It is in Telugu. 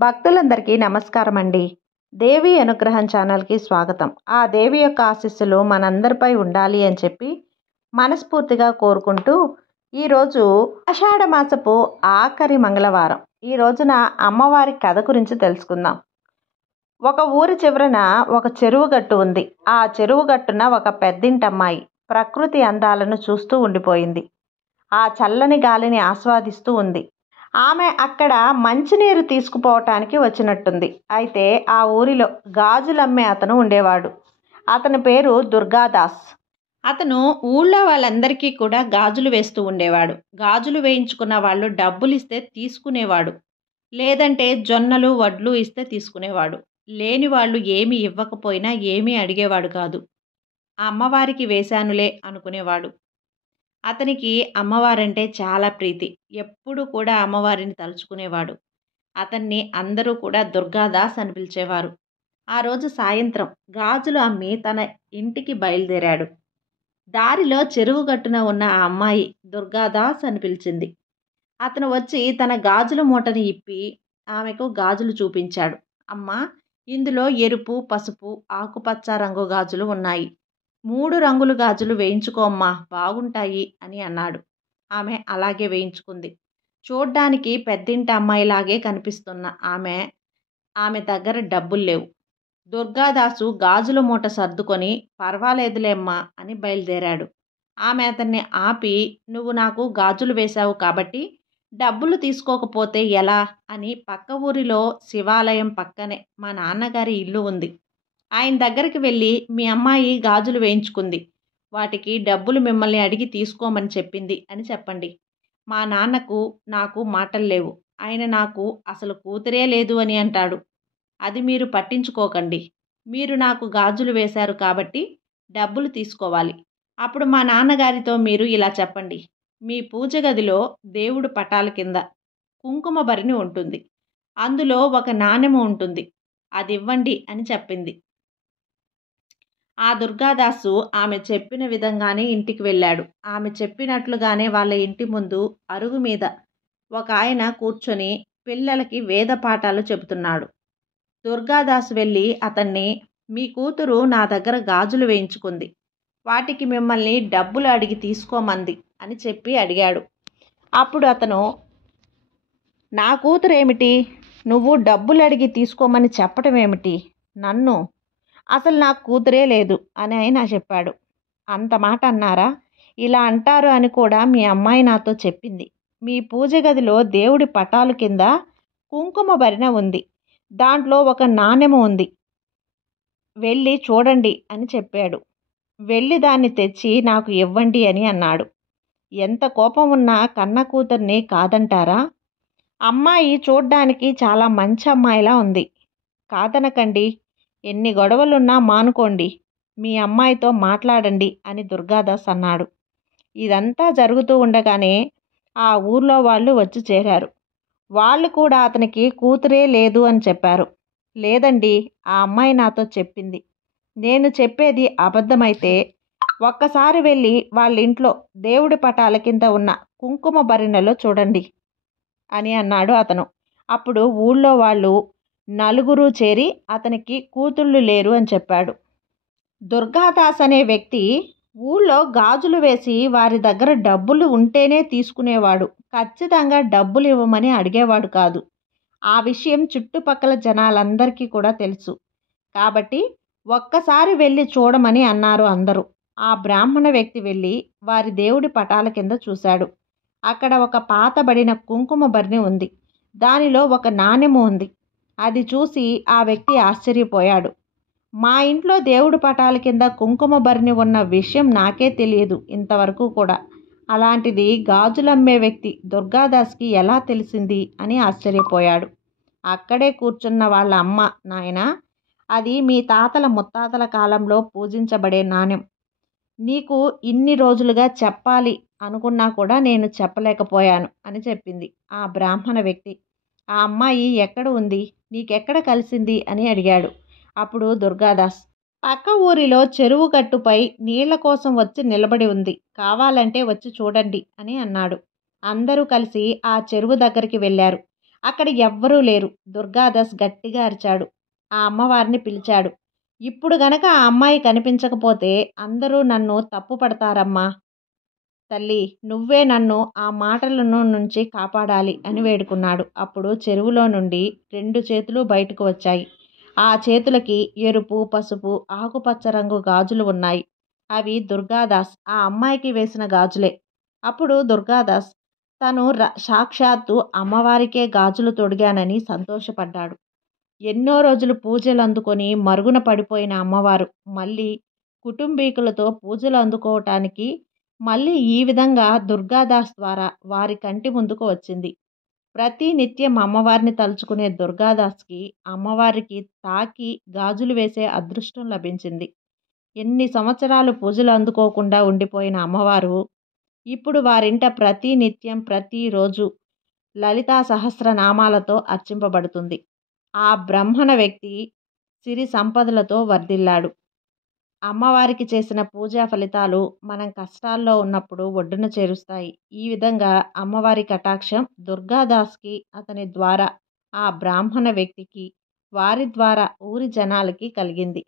భక్తులందరికీ నమస్కారం అండి. దేవి అనుగ్రహం ఛానల్కి స్వాగతం. ఆ దేవి యొక్క ఆశీస్సులు మనందరిపై ఉండాలి అని చెప్పి మనస్ఫూర్తిగా కోరుకుంటూ ఈరోజు ఆషాఢ మాసపు ఆఖరి మంగళవారం. ఈ రోజున అమ్మవారి కథ గురించి తెలుసుకుందాం. ఒక ఊరి చివరన ఒక చెరువు గట్టు ఉంది. ఆ చెరువు గట్టున ఒక పెద్దింటమ్మాయి ప్రకృతి అందాలను చూస్తూ ఉండిపోయింది. ఆ చల్లని గాలిని ఆస్వాదిస్తూ ఉంది. ఆమె అక్కడ మంచినీరు తీసుకుపోవటానికి వచ్చినట్టుంది. అయితే ఆ ఊరిలో గాజులమ్మే అతను ఉండేవాడు. అతని పేరు దుర్గాదాస్. అతను ఊళ్ళో వాళ్ళందరికీ కూడా గాజులు వేస్తూ ఉండేవాడు. గాజులు వేయించుకున్న వాళ్ళు డబ్బులు ఇస్తే తీసుకునేవాడు, లేదంటే జొన్నలు వడ్లు ఇస్తే తీసుకునేవాడు. లేని వాళ్ళు ఏమి ఇవ్వకపోయినా ఏమీ అడిగేవాడు కాదు. ఆ అమ్మవారికి వేశానులే అనుకునేవాడు. అతనికి అమ్మవారంటే చాలా ప్రీతి. ఎప్పుడు కూడా అమ్మవారిని తలుచుకునేవాడు. అతన్ని అందరూ కూడా దుర్గాదాస్ అని పిలిచేవారు. ఆ రోజు సాయంత్రం గాజులు అమ్మి తన ఇంటికి బయలుదేరాడు. దారిలో చెరువు గట్టున ఉన్న ఆ అమ్మాయి దుర్గాదాస్ అని పిలిచింది. అతను వచ్చి తన గాజుల మూటని ఇప్పి ఆమెకు గాజులు చూపించాడు. అమ్మా, ఇందులో ఎరుపు, పసుపు, ఆకుపచ్చ రంగు గాజులు ఉన్నాయి. 3 రంగుల గాజులు వేయించుకోమ్మా, బాగుంటాయి అని అన్నాడు. ఆమె అలాగే వేయించుకుంది. చూడ్డానికి పెద్దింటి అమ్మాయిలాగే కనిపిస్తున్న ఆమె దగ్గర డబ్బులు లేవు. దుర్గాదాసు గాజుల మూట సర్దుకొని పర్వాలేదులేమ్మా అని బయలుదేరాడు. ఆమె అతన్ని ఆపి, నువ్వు నాకు గాజులు వేశావు కాబట్టి డబ్బులు తీసుకోకపోతే ఎలా అని పక్క ఊరిలో శివాలయం పక్కనే మా నాన్నగారి ఇల్లు ఉంది. ఆయన దగ్గరికి వెళ్ళి, మీ అమ్మాయి గాజులు వేయించుకుంది, వాటికి డబ్బులు మిమ్మల్ని అడిగి తీసుకోమని చెప్పింది అని చెప్పండి. మా నాన్నకు నాకు మాటలు లేవు. ఆయన నాకు అసలు కూతురే లేదు అని అంటాడు. అది మీరు పట్టించుకోకండి. మీరు నాకు గాజులు వేశారు కాబట్టి డబ్బులు తీసుకోవాలి. అప్పుడు మా నాన్నగారితో మీరు ఇలా చెప్పండి, మీ పూజ గదిలో దేవుడు పటాల కింద కుంకుమ భరిణి ఉంటుంది. అందులో ఒక నాణెము ఉంటుంది. అది ఇవ్వండి అని చెప్పింది. ఆ దుర్గాదాసు ఆమె చెప్పిన విధంగానే ఇంటికి వెళ్ళాడు. ఆమె చెప్పినట్లుగానే వాళ్ళ ఇంటి ముందు అరుగు మీద ఒక ఆయన కూర్చొని పిల్లలకి వేద పాఠాలు చెబుతున్నాడు. దుర్గాదాసు వెళ్ళి అతన్ని, మీ కూతురు నా దగ్గర గాజులు వేయించుకుంది, వాటికి మిమ్మల్ని డబ్బులు అడిగి తీసుకోమంది అని చెప్పి అడిగాడు. అప్పుడు అతను, నా కూతురు ఏమిటి, నువ్వు డబ్బులు అడిగి తీసుకోమని చెప్పటం ఏమిటి, నన్ను అసలు నాకు కూతురే లేదు అని ఆయన చెప్పాడు. అంత మాట అన్నారా, ఇలా అంటారు అని కూడా మీ అమ్మాయి నాతో చెప్పింది. మీ పూజ గదిలో దేవుడి పటాలు కింద కుంకుమ భరిణ ఉంది. దాంట్లో ఒక నాణెము ఉంది. వెళ్ళి చూడండి అని చెప్పాడు. వెళ్ళి దాన్ని తెచ్చి నాకు ఇవ్వండి అని అన్నాడు. ఎంత కోపం ఉన్నా కన్న కూతుర్ని కాదంటారా? అమ్మాయి చూడ్డానికి చాలా మంచి అమ్మాయిలా ఉంది, కాదనకండి. ఎన్ని గొడవలున్నా మానుకోండి, మీ అమ్మాయితో మాట్లాడండి అని దుర్గాదాస్ అన్నాడు. ఇదంతా జరుగుతూ ఉండగానే ఆ ఊర్లో వాళ్ళు వచ్చి చేరారు. వాళ్ళు కూడా అతనికి కూతురే లేదు అని చెప్పారు. లేదండి, ఆ అమ్మాయి నాతో చెప్పింది. నేను చెప్పేది అబద్ధమైతే ఒక్కసారి వెళ్ళి వాళ్ళ ఇంట్లో దేవుడి పటాల కింద ఉన్న కుంకుమ భరిణెలో చూడండి అని అన్నాడు అతను. అప్పుడు ఊళ్ళో వాళ్ళు నలుగురు చేరి అతనికి కూతుళ్ళు లేరు అని చెప్పాడు. దుర్గాదాస్ అనే వ్యక్తి ఊళ్ళో గాజులు వేసి వారి దగ్గర డబ్బులు ఉంటేనే తీసుకునేవాడు. ఖచ్చితంగా డబ్బులు ఇవ్వమని అడిగేవాడు కాదు. ఆ విషయం చుట్టుపక్కల జనాలందరికీ కూడా తెలుసు. కాబట్టి ఒక్కసారి వెళ్ళి చూడమని అన్నారు అందరూ. ఆ బ్రాహ్మణ వ్యక్తి వెళ్ళి వారి దేవుడి పటాల కింద చూశాడు. అక్కడ ఒక పాతబడిన కుంకుమ భరిణి ఉంది. దానిలో ఒక నాణెము ఉంది. అది చూసి ఆ వ్యక్తి ఆశ్చర్యపోయాడు. మా ఇంట్లో దేవుడి పటాల కింద కుంకుమ భరిణి ఉన్న విషయం నాకే తెలియదు ఇంతవరకు కూడా. అలాంటిది గాజులమ్మే వ్యక్తి దుర్గాదాస్కి ఎలా తెలిసింది అని ఆశ్చర్యపోయాడు. అక్కడే కూర్చున్న వాళ్ళ అమ్మ, నాయనా, అది మీ తాతల ముత్తాతల కాలంలో పూజించబడే నాణెం. నీకు ఇన్ని రోజులుగా చెప్పాలి అనుకున్నా కూడా నేను చెప్పలేకపోయాను అని చెప్పింది ఆ బ్రాహ్మణ వ్యక్తి. ఆ అమ్మాయి ఎక్కడ ఉంది, నీకెక్కడ కలిసింది అని అడిగాడు. అప్పుడు దుర్గాదాస్, పక్క ఊరిలో చెరువు గట్టుపై నీళ్ల కోసం వచ్చి నిలబడి ఉంది, కావాలంటే వచ్చి చూడండి అని అన్నాడు. అందరూ కలిసి ఆ చెరువు దగ్గరికి వెళ్ళారు. అక్కడ ఎవ్వరూ లేరు. దుర్గాదాస్ గట్టిగా అరిచాడు. ఆ అమ్మవారిని పిలిచాడు. ఇప్పుడు గనక ఆ అమ్మాయి కనిపించకపోతే అందరూ నన్ను తప్పు పడతారమ్మా. తల్లి, నువ్వే నన్ను ఆ మాటలను నుంచి కాపాడాలి అని వేడుకున్నాడు. అప్పుడు చెరువులో నుండి 2 చేతులు బయటకు వచ్చాయి. ఆ చేతులకి ఎరుపు, పసుపు, ఆకుపచ్చ రంగు గాజులు ఉన్నాయి. అవి దుర్గాదాస్ ఆ అమ్మాయికి వేసిన గాజులే. అప్పుడు దుర్గాదాస్ తను సాక్షాత్తు అమ్మవారికే గాజులు తొడిగానని సంతోషపడ్డాడు. ఎన్నో రోజులు పూజలు అందుకొని మరుగున పడిపోయిన అమ్మవారు మళ్ళీ కుటుంబీకులతో పూజలు అందుకోవటానికి మళ్ళీ ఈ విధంగా దుర్గాదాస్ ద్వారా వారి కంటి ముందుకు వచ్చింది. ప్రతి నిత్యం అమ్మవారిని తలుచుకునే దుర్గాదాస్కి అమ్మవారికి తాకి గాజులు వేసే అదృష్టం లభించింది. ఎన్ని సంవత్సరాలు పూజలు అందుకోకుండా ఉండిపోయిన అమ్మవారు ఇప్పుడు వారింట ప్రతి నిత్యం ప్రతిరోజు లలితా సహస్రనామాలతో అర్చింపబడుతుంది. ఆ బ్రాహ్మణ వ్యక్తి సిరి సంపదలతో వర్ధిల్లాడు. అమ్మవారికి చేసిన పూజా ఫలితాలు మనం కష్టాల్లో ఉన్నప్పుడు ఒడ్డున చేరుస్తాయి. ఈ విధంగా అమ్మవారి కటాక్షం దుర్గాదాస్కి, అతని ద్వారా ఆ బ్రాహ్మణ వ్యక్తికి, వారి ద్వారా ఊరి జనాలకి కలిగింది.